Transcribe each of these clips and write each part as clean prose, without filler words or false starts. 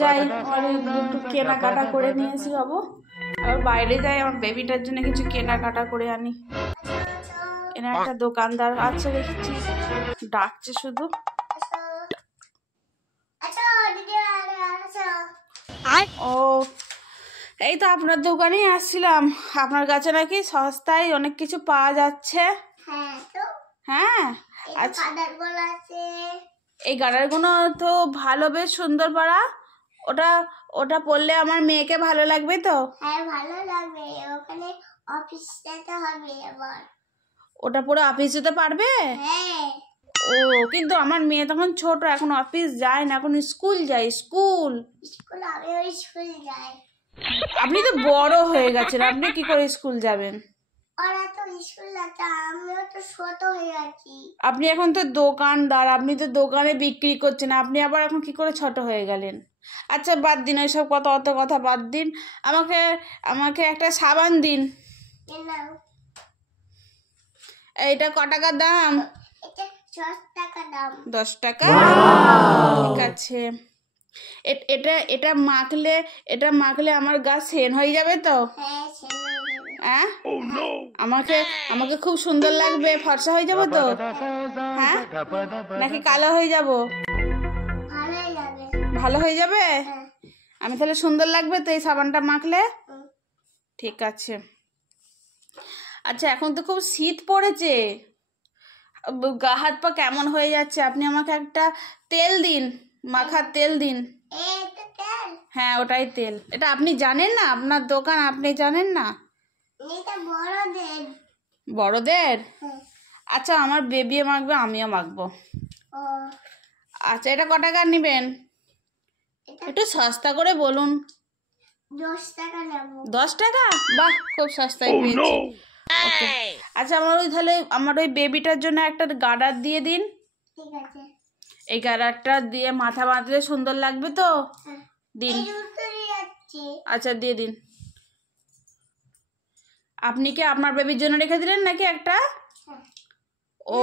যাই আর একটু কেনাকাটা করে নিয়ে আসি বাবু। আর বাইরে যাই আমার বেবিটার জন্য কিছু কেনাকাটা করে আনি। এখানে একটা দোকানদার আছে দেখছি, ডাকছে শুধু। ও এই তো আপনার দোকানেই আসছিলাম, আপনার কাছে নাকি সস্তায় অনেক কিছু পাওয়া যাচ্ছে। হ্যাঁ আচ্ছা, এই গাড়ারগুলো তো ভালো, বেশ সুন্দর পড়া। ওটা ওটা পরলে আমার মেয়েকে ভালো লাগবে তো? হ্যাঁ ভালো লাগবে, ওখানে অফিস যেতে হবে আবার। ওটা পরে অফিস যেতে পারবে? হ্যাঁ। ও কিন্তু আমার মেয়ে তখন ছোট, এখন অফিস যায় না, এখন স্কুল যায়। স্কুল আমিও স্কুল যাই। আপনি তো বড় হয়ে গেছেন, আপনি কি করে স্কুল যাবেন? ওরা তো স্কুল যাচ্ছে, আমিও তো ছোট হয়ে গেছি। আপনি এখন তো দোকানদার, আপনি তো দোকানে বিক্রি করছেন, আপনি আবার এখন কি করে ছোট হয়ে গেলেন? আচ্ছা বাদ দিন ওইসব কথা, অত কথা বাদ দিন। আমাকে আমাকে একটা সাবান দিন। এইটা ক টাকা দাম? এটা 10 টাকা দাম। 10 টাকা? ঠিক আছে। এটা মাখলে আমার গা সেন হয়ে যাবে তো? হ্যাঁ আমাকে আমাকে খুব সুন্দর লাগবে, ফর্সা হয়ে যাবো তো? হ্যাঁ নাকি কালো হয়ে যাব? ভালো হয়ে যাবে। আমি তাহলে সুন্দর লাগবে তো এই সাবানটা মাখলে? ঠিক আছে। আচ্ছা এখন তো খুব শীত পড়েছে, গা হাত পা কেমন হয়ে যাচ্ছে, আপনি আমাকে একটা তেল দিন, মাখার তেল দিন। হ্যাঁ ওটাই তেল। এটা আপনি জানেন না, আপনার দোকান, আপনি জানেন না? বড়দের? আচ্ছা আমার বেবি মাখবে, আমিও মাখবো। আচ্ছা এটা ক টাকা নেবেন? একটু সস্তা করে বলুন। 10 টাকা নেব। 10 টাকা? বাহ খুব সস্তায় পেয়েছি। ওকে আচ্ছা আমার ওই বেবিটার জন্য একটা গার্ডার দিয়ে দিন। ঠিক আছে। এই গার্ডারটা দিয়ে মাথা বাঁধলে সুন্দর লাগবে তো? দিন। আচ্ছা দিয়ে দিন। আপনি কি আপনার বেবির জন্য রেখে দিলেন নাকি একটা? ও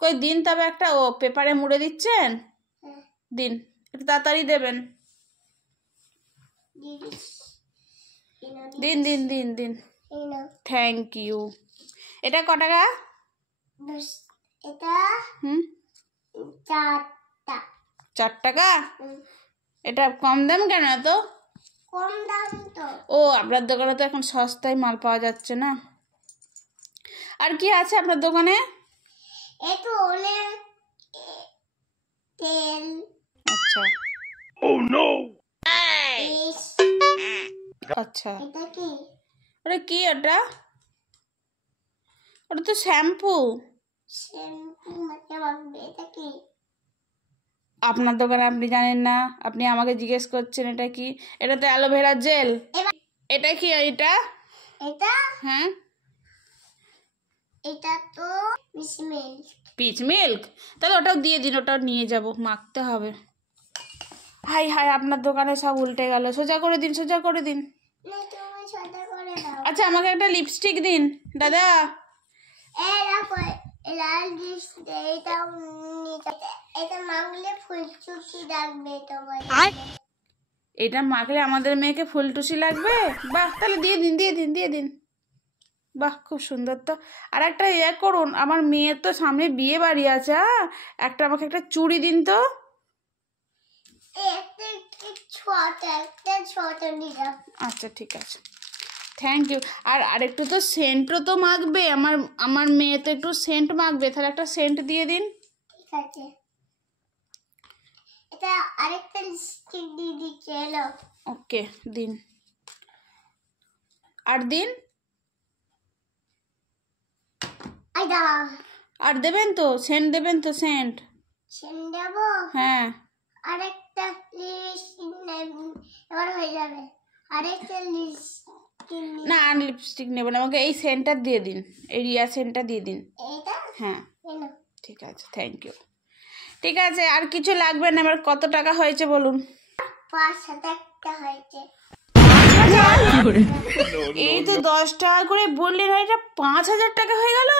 কই দিন তবে একটা, ও পেপারে মুড়ে দিচ্ছেন? দিন একটু তাড়াতাড়ি দেবেন। দিন দিন দিন দিন। Thank you. এটা ক টাকা? এটা 4 টাকা? এটা কম দাম কেন এত? কম দাম তো। ও আপনার দোকানে তো এখন সস্তায় মাল পাওয়া যাচ্ছে না। আর কি আছে আপনার দোকানে? একটু ওলের তেল। আচ্ছা। ও নো। আচ্ছা এটা কি? ওটা কি? ওটা তো শ্যাম্পু। শ্যাম্পু মাখে মাখবে, এটা কি? আপনার দোকানে আপনি জানেন না, আপনি আমাকে জিজ্ঞেস করছেন এটা কি? এটা তো অ্যালোভেরা জেল। এটা কি? এটা হ্যাঁ এটা তো পিচ মিল্ক। Pitch milk? তাহলে ওটাও দিয়ে দিন, ওটাও নিয়ে যাব, মাখতে হবে। হাই হাই আপনার দোকানে সব উল্টে গেল, সোজা করে দিন, সোজা করে দিন। আচ্ছা আমাকে একটা লিপস্টিক দিন দাদা। এটা মাখলে আমাদের মেয়েকে ফুলটুসি লাগবে? বাহ তাহলে দিয়ে দিন, দিয়ে দিন, দিয়ে দিন। বাহ খুব সুন্দর তো। আর একটা করুন, আমার মেয়ের তো সামনে বিয়ে বাড়ি আছে, একটা আমাকে একটা চুড়ি দিন তো। আচ্ছা ঠিক আছে, থ্যাংক ইউ। আর আরেকটু তো সেন্টও তো মাখবে, আমার মেয়ে তো একটু সেন্ট মাখবে, তাহলে একটা সেন্ট দিয়ে দিন। ঠিক আছে। এটা আরেকটা লিপস্টিক দিয়ে দিচ্ছি। এলো। ওকে দিন। আর দিন। আর দেবেন তো সেন্ট, দেবেন তো সেন্ট? সেন্ট দেব? হ্যাঁ। আরেকটা লিপস্টিক এবার হয়ে যাবে। আরেকটা লিপস্টিক না আর লিপস্টিক নেব না, আমাকে এই সেন্টটা দিয়ে দিন, এই রিয়া সেন্টটা দিয়ে দিন। এটা? হ্যাঁ এলো। ঠিক আছে, থ্যাংক ইউ। ঠিক আছে আর কিছু লাগবে না, এবার কত টাকা হয়েছে বলুন? 5,000 টাকা হয়েছে। এই তো 10 টাকা করে বললেন, এটা 5,000 টাকা হয়ে গেল।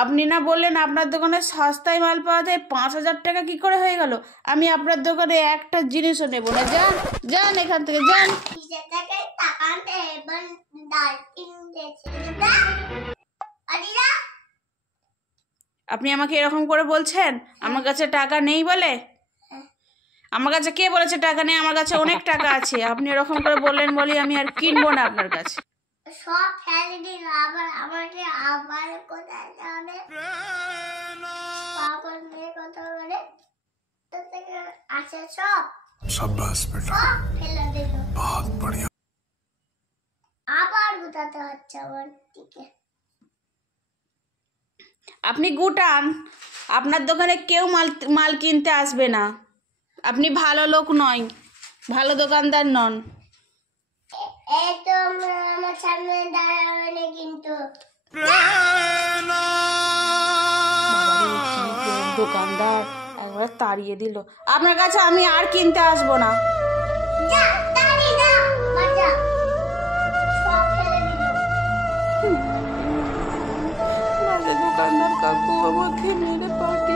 আপনি না বললেন আপনার দোকানে সস্তায় মাল পাওয়া যায়, 5,000 টাকা কি করে হয়ে গেল? আমি আপনার দোকানে একটা জিনিসও নেব না। যান যান এখান থেকে যান। আপনি আমাকে এরকম করে বলছেন? আমার কাছে টাকা নেই বলে? আমার কাছে কে বলেছে টাকা নেই? আমার কাছে অনেক টাকা আছে। আপনি এরকম করে বললেন বলি আমি আর কিনবো না আপনার কাছে। সব ফেলে দিল, আবার আমাকে আবার কোথায় যাবে? পাগল মেয়ে কথা বলে আছে, সব शाबाश बेटा, সব ফেলে দিল। बहुत बढ़िया। আবার গুটাতে হচ্ছে আমার দিকে। আপনি গুটান, আপনার দোকানে কেউ মাল কিনতে আসবে না। আপনি ভালো লোক নয়, ভালো দোকানদার নন। এই তো আমার সামনে দাঁড়াবে কিন্তু। দোকানদার একবার তাড়িয়ে দিল। আপনার কাছে আমি আর কিনতে আসবো না। যা তাড়িয়ে দাও, বাজা সব ফেলে দিল। দোকানদার কাকু আমাকে মেরে পাঠিয়ে